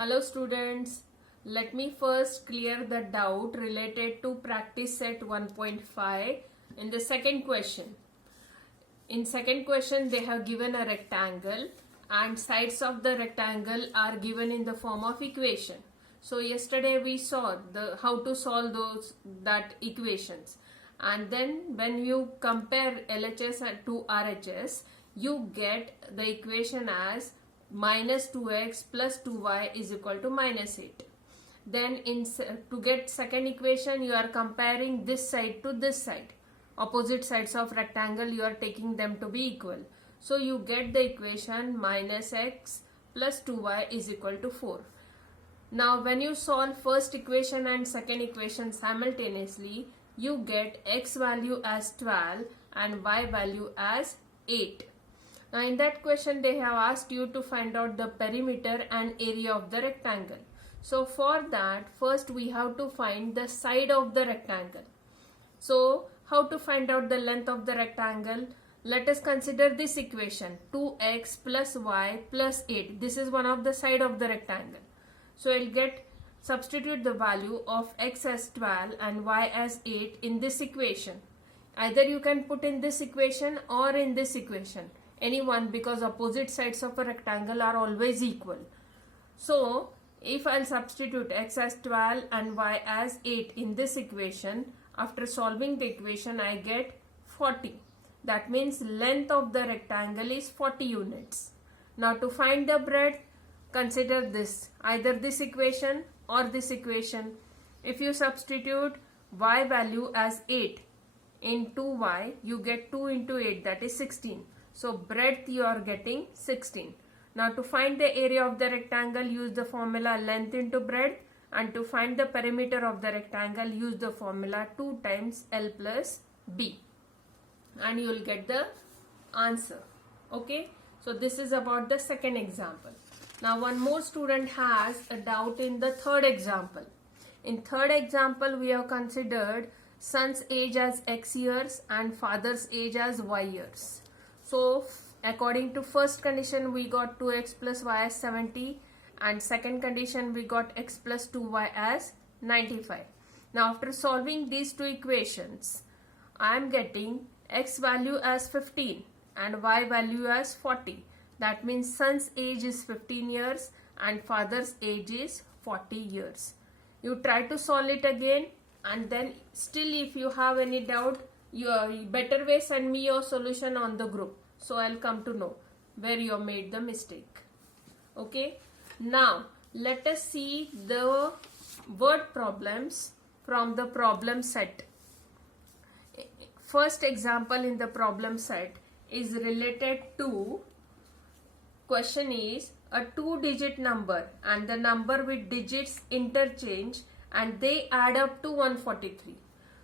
Hello students, let me first clear the doubt related to practice set 1.5 in the second question. In second question they have given a rectangle and sides of the rectangle are given in the form of equation. So yesterday we saw how to solve that equations, and then when you compare LHS to RHS you get the equation as minus 2x plus 2y is equal to minus 8. Then to get second equation you are comparing this side to this side. Opposite sides of rectangle you are taking them to be equal. So you get the equation minus x plus 2y is equal to 4. Now when you solve first equation and second equation simultaneously, you get x value as 12 and y value as 8. Now in that question they have asked you to find out the perimeter and area of the rectangle. So for that first we have to find the side of the rectangle. So how to find out the length of the rectangle? Let us consider this equation 2x plus y plus 8. This is one of the side of the rectangle. So I'll substitute the value of x as 12 and y as 8 in this equation. Either you can put in this equation or in this equation. Anyone, because opposite sides of a rectangle are always equal. So if I'll substitute x as 12 and y as 8 in this equation, after solving the equation I get 40. That means length of the rectangle is 40 units. Now to find the breadth, consider this, either this equation or this equation. If you substitute y value as 8 in 2y, you get 2 into 8, that is 16. So breadth you are getting 16. Now to find the area of the rectangle, use the formula length into breadth, and to find the perimeter of the rectangle, use the formula 2 times L plus B, and you will get the answer. Okay, so this is about the second example. Now one more student has a doubt in the third example. In third example we have considered son's age as x years and father's age as y years. So according to first condition we got 2x plus y as 70, and second condition we got x plus 2y as 95. Now after solving these two equations, I am getting x value as 15 and y value as 40. That means son's age is 15 years and father's age is 40 years. You try to solve it again, and then still if you have any doubt, you better way send me your solution on the group, so I'll come to know where you made the mistake. Okay, now let us see the word problems from the problem set. First example in the problem set is related to, question is a 2-digit number and the number with digits interchange and they add up to 143.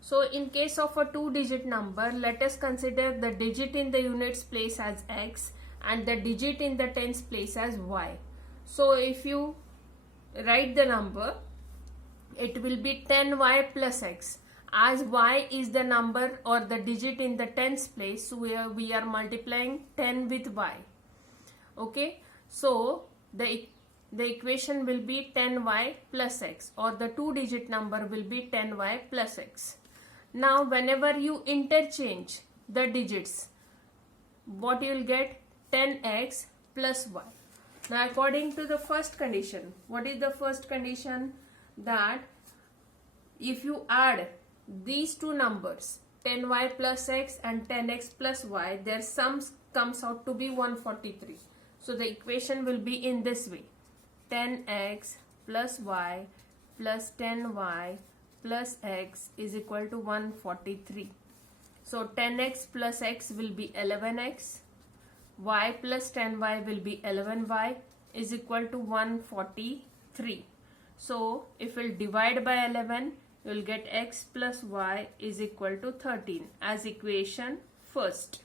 So in case of a 2-digit number, let us consider the digit in the units place as x and the digit in the tens place as y. So if you write the number, it will be 10y plus x. As y is the number or the digit in the tens place, so we are multiplying 10 with y. Okay, so the equation will be 10y plus x, or the 2-digit number will be 10y plus x. Now whenever you interchange the digits, what you will get? 10x plus y. Now according to the first condition, what is the first condition? That if you add these two numbers, 10y plus x and 10x plus y, their sums comes out to be 143. So the equation will be in this way: 10x plus y plus 10y plus x is equal to 143. So 10x plus x will be 11x, y plus 10y will be 11y is equal to 143. So if we'll divide by 11, you will get x plus y is equal to 13 as equation first.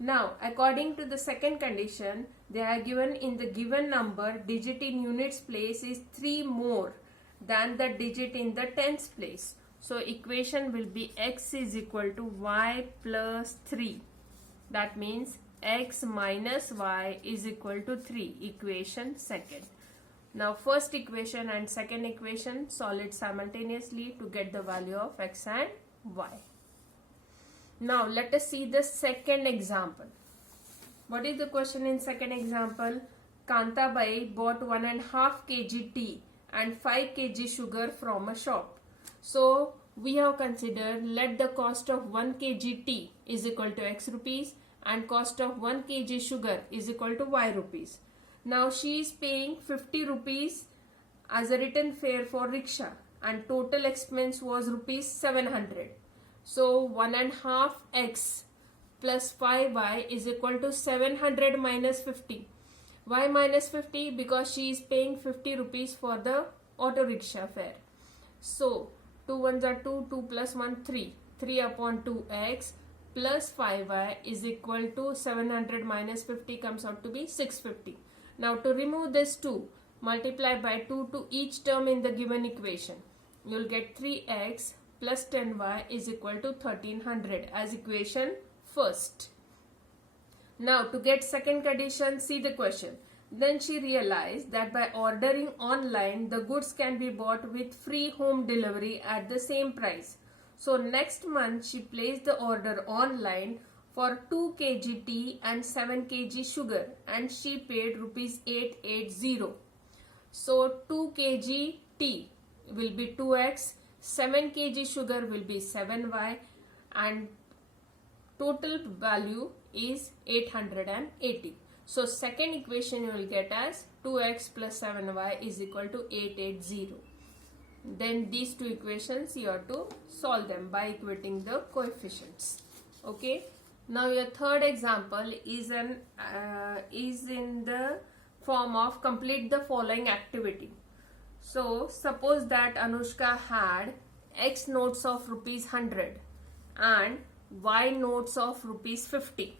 Now according to the second condition, they are given in the given number digit in units place is 3 more than the digit in the tens place. So equation will be x is equal to y plus 3. That means x minus y is equal to 3, equation second. Now first equation and second equation, solve it simultaneously to get the value of x and y. Now let us see the second example. What is the question in second example? Kantabai bought 1.5 kg tea and 5 kg sugar from a shop. So we have considered, let the cost of 1 kg tea is equal to x rupees and cost of 1 kg sugar is equal to y rupees. Now she is paying 50 rupees as a return fare for rickshaw and total expense was rupees 700. So 1.5 x plus 5y is equal to 700 minus 50. Why minus 50? Because she is paying 50 rupees for the auto rickshaw fare. So 2 ones are 2, 2 plus 1 3. 3 upon 2x plus 5y is equal to 700 minus 50 comes out to be 650. Now to remove this 2, multiply by 2 to each term in the given equation. You will get 3x plus 10y is equal to 1300 as equation first. Now to get second condition, see the question. Then she realized that by ordering online, the goods can be bought with free home delivery at the same price. So next month she placed the order online for 2 kg tea and 7 kg sugar and she paid rupees 880. So 2 kg tea will be 2x, 7 kg sugar will be 7y and total value is 880. So second equation you will get as 2x plus 7y is equal to 880. Then these two equations you have to solve them by equating the coefficients. Okay. Now your third example is in the form of complete the following activity. So suppose that Anushka had X notes of rupees 100 and Y notes of rupees 50.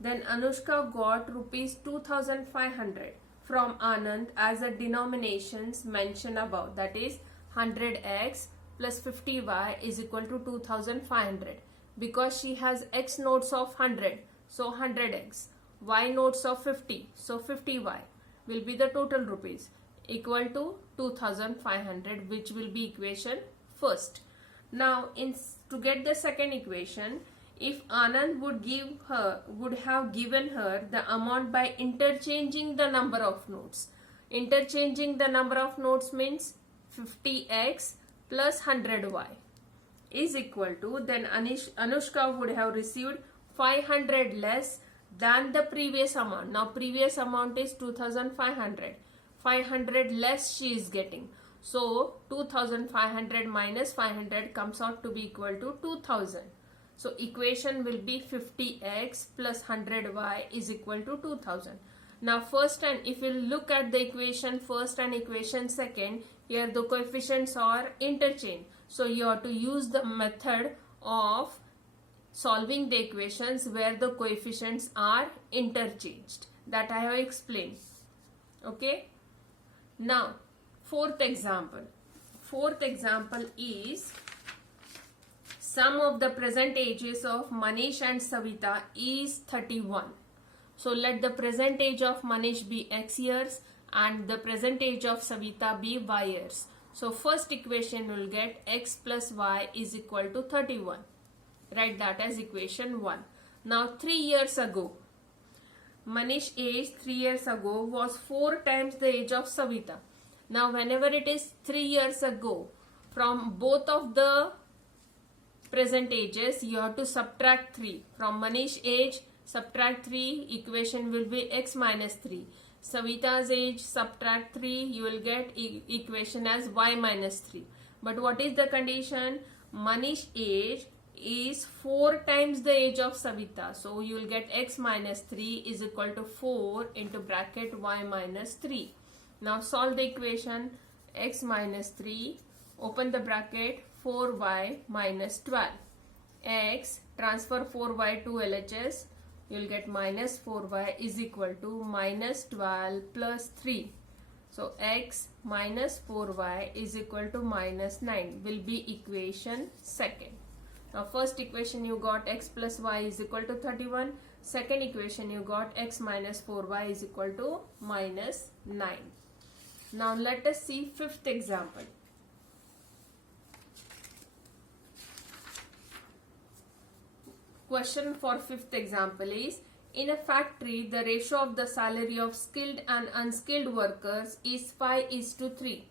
Then Anushka got rupees 2500 from Anand as the denominations mentioned above, that is 100x plus 50y is equal to 2500. Because she has X notes of 100, so 100x, Y notes of 50, so 50y will be the total rupees equal to 2500, which will be equation first. Now to get the second equation, if Anand would have given her the amount by interchanging the number of notes. Interchanging the number of notes means 50x plus 100y is equal to, then Anushka would have received 500 less than the previous amount. Now previous amount is 2500. 500 less she is getting. So 2500 minus 500 comes out to be equal to 2000. So equation will be 50x plus 100y is equal to 2000. Now first, and if you look at the equation first and equation second, here the coefficients are interchanged. So you have to use the method of solving the equations where the coefficients are interchanged. That I have explained. Okay. Now fourth example. Fourth example is sum of the present ages of Manish and Savita is 31. So let the present age of Manish be x years and the present age of Savita be y years. So first equation will get x plus y is equal to 31. Write that as equation 1. Now 3 years ago, Manish age 3 years ago was 4 times the age of Savita. Now whenever it is 3 years ago, from both of the present ages you have to subtract 3. From Manish age subtract 3, equation will be x minus 3. Savita's age subtract 3, you will get equation as y minus 3. But what is the condition? Manish age is 4 times the age of Savita. So you will get x minus 3 is equal to 4 into bracket y minus 3. Now solve the equation. X minus 3, open the bracket, 4y minus 12. X, transfer 4y to LHS. You will get minus 4y is equal to minus 12 plus 3. So x minus 4y is equal to minus 9 will be equation second. Now first equation you got x plus y is equal to 31. Second equation you got x minus 4y is equal to minus 9. Now let us see fifth example. Question for fifth example is, in a factory, the ratio of the salary of skilled and unskilled workers is 5:3.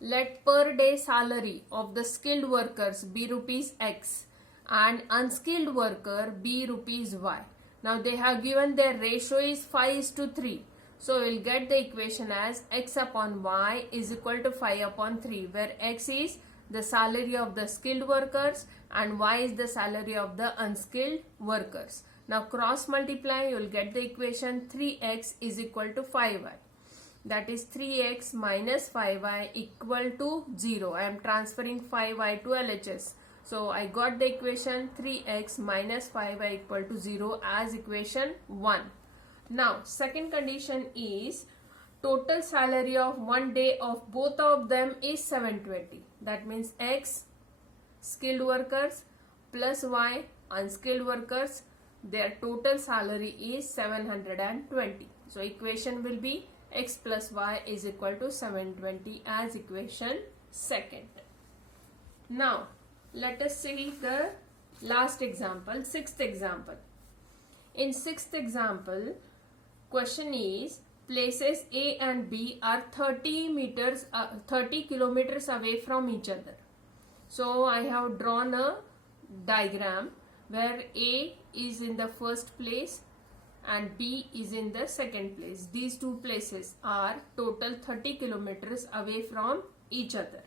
Let per day salary of the skilled workers be rupees X and unskilled worker be rupees Y. Now they have given their ratio is 5:3. So we'll get the equation as X upon Y is equal to 5 upon 3, where X is the salary of the skilled workers and Y is the salary of the unskilled workers. Now cross multiply, you will get the equation 3x is equal to 5y. That is 3x minus 5y equal to 0. I am transferring 5y to LHS. So I got the equation 3x minus 5y equal to 0 as equation 1. Now second condition is, total salary of one day of both of them is 720. That means X skilled workers plus Y unskilled workers, their total salary is 720. So equation will be X plus Y is equal to 720 as equation second. Now let us see the last example, sixth example. In sixth example, question is, places A and B are 30 kilometers away from each other. So I have drawn a diagram where A is in the first place and B is in the second place. These two places are total 30 kilometers away from each other.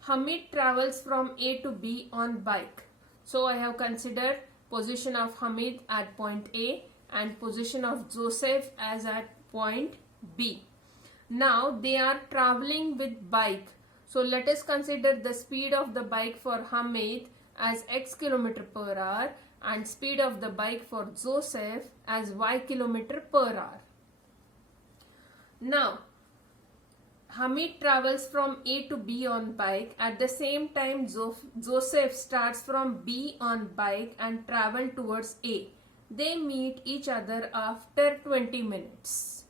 Hamid travels from A to B on bike. So I have considered position of Hamid at point A and position of Joseph as at point B. Now they are traveling with bike. So let us consider the speed of the bike for Hamid as X km per hour and speed of the bike for Joseph as Y km per hour. Now Hamid travels from A to B on bike. At the same time, Joseph starts from B on bike and travel towards A. They meet each other after 20 minutes.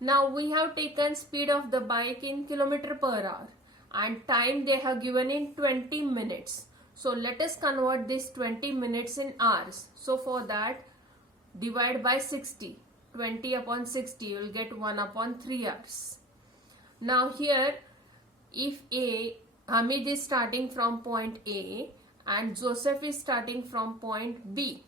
Now we have taken speed of the bike in kilometer per hour and time they have given in 20 minutes. So let us convert this 20 minutes in hours. So for that, divide by 60. 20 upon 60, you will get 1 upon 3 hours. Now here, if Hamid is starting from point A and Joseph is starting from point B.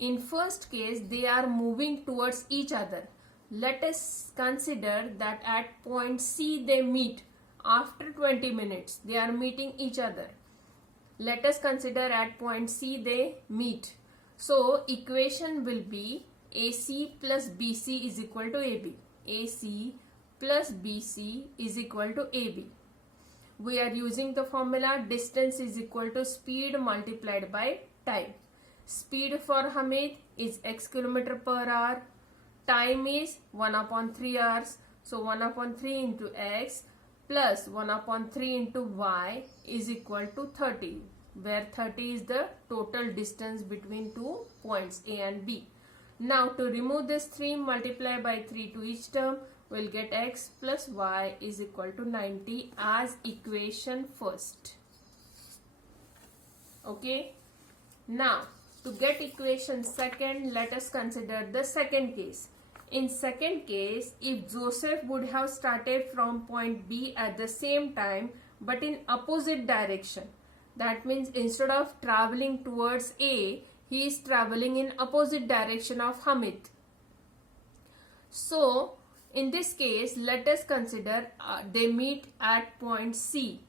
In first case, they are moving towards each other. Let us consider that at point C they meet after 20 minutes. They are meeting each other. Let us consider at point C they meet. So equation will be AC plus BC is equal to AB. AC plus BC is equal to AB. We are using the formula distance is equal to speed multiplied by time. Speed for Hamid is X km per hour. Time is 1 upon 3 hours. So 1 upon 3 into X plus 1 upon 3 into Y is equal to 30. Where 30 is the total distance between two points A and B. Now to remove this 3, multiply by 3 to each term. We'll get X plus Y is equal to 90 as equation first. Okay. Now to get equation second, let us consider the second case. In second case, if Joseph would have started from point B at the same time but in opposite direction, that means instead of traveling towards A, he is traveling in opposite direction of Hamid. So in this case, let us consider they meet at point C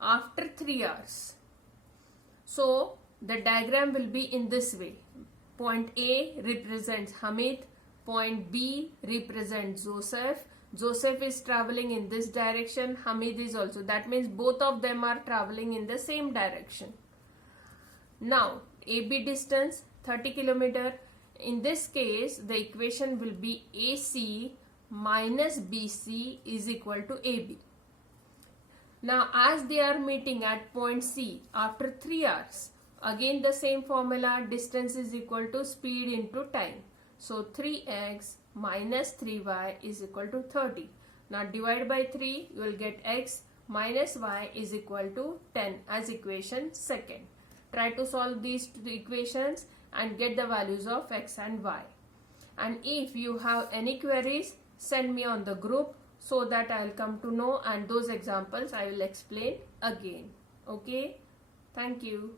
after 3 hours. So the diagram will be in this way. Point A represents Hamid, point B represents Joseph. Joseph is traveling in this direction, Hamid is also. That means both of them are traveling in the same direction. Now AB distance 30 km. In this case, the equation will be AC minus BC is equal to AB. Now as they are meeting at point C after 3 hours, again the same formula, distance is equal to speed into time. So 3x minus 3y is equal to 30. Now divide by 3, you will get x minus y is equal to 10 as equation second. Try to solve these two equations and get the values of x and y. And if you have any queries, send me on the group so that I will come to know, and those examples I will explain again. Okay? Thank you.